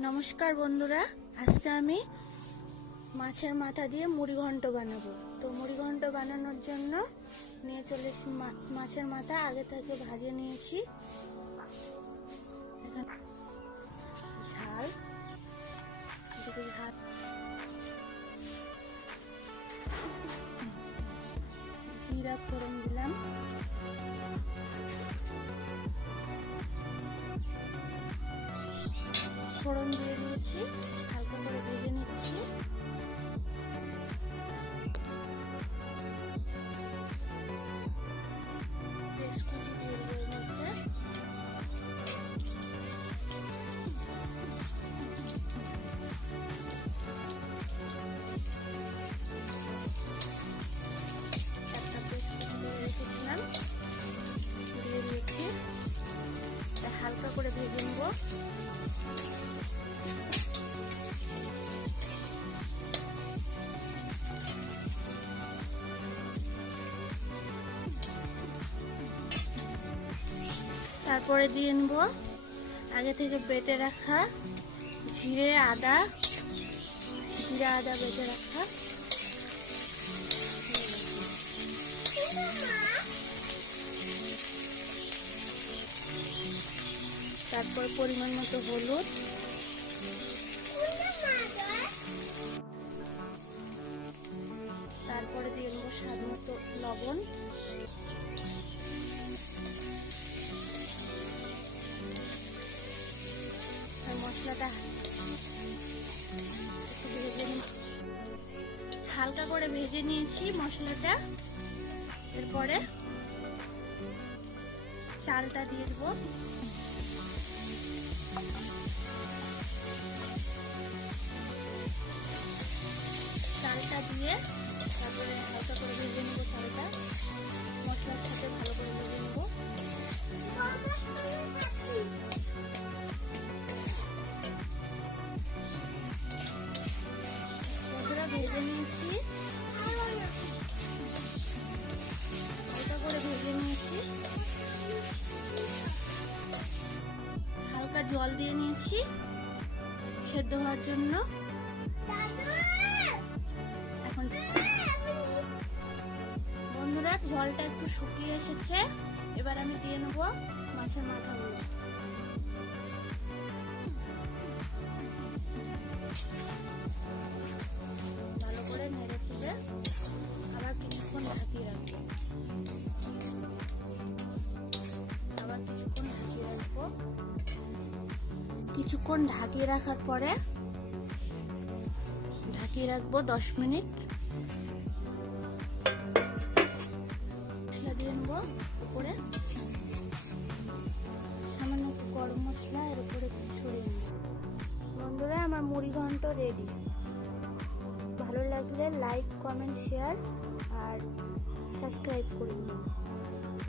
নমস্কার বন্ধুরা, আজকে আমি মাছের মাথা দিয়ে মুড়ি ঘন্ট বানাবো। তো মুড়ি ঘন্ট বানানোর জন্য নিয়ে চলে এসেছি মাছের মাথা। আগে থেকে ভাজিয়ে নিয়েছি। ঝাল জিরা ফোড়ন দিলাম, ফোড়ন দিয়ে দিয়েছি, হালকা করে ভেজে নিচ্ছি। পেস্ট কুচি দিয়ে দেবো এর মধ্যে। একটা পেস্ট কুচি করে রেখেছিলাম, দিয়ে দিয়েছি। হালকা করে ভেজে নেবো। তারপরে দিয়ে নেব আগে থেকে বেটে রাখা জিরা আদা বেটে রাখা। তারপর পরিমাণ মতো হলুদ, তারপরে দিয়ে নেব স্বাদ মতো লবণ, মশলাটা হালকা করে ভেজে নিয়েছি মশলাটা। এরপরে চালটা দিয়ে দেবো। চালটা দিয়ে তারপরে হালকা করে ভেজে নেব। চালটা মশলার সাথে ভালো করে ভেজে নেব। ভেজে নিয়েছি, হালকা করে ভেজে নিয়েছি। হালকা জল দিয়ে নিয়েছি সেদ্ধ হওয়ার জন্য। এখন বন্ধুরা, জলটা একটু শুকিয়ে এসেছে। এবার আমি দিয়ে নেব মাছের মাথাগুলো। ভালো করে নেড়ে চেড়ে আবার কিছুক্ষণ ঢাকিয়ে রাখবো। কিছুক্ষণ ঢাকিয়ে রাখার পরে ঢাকিয়ে রাখবো 10 মিনিট। মশলা দিয়ে নেবো উপরে, সামান্য একটু গরম মশলা এর উপরে ছড়িয়ে নেব। বন্ধুরা, আমার মুড়ি ঘন্ট রেডি। ভালো লাগলে লাইক, কমেন্ট, শেয়ার আর সাবস্ক্রাইব করে দিন।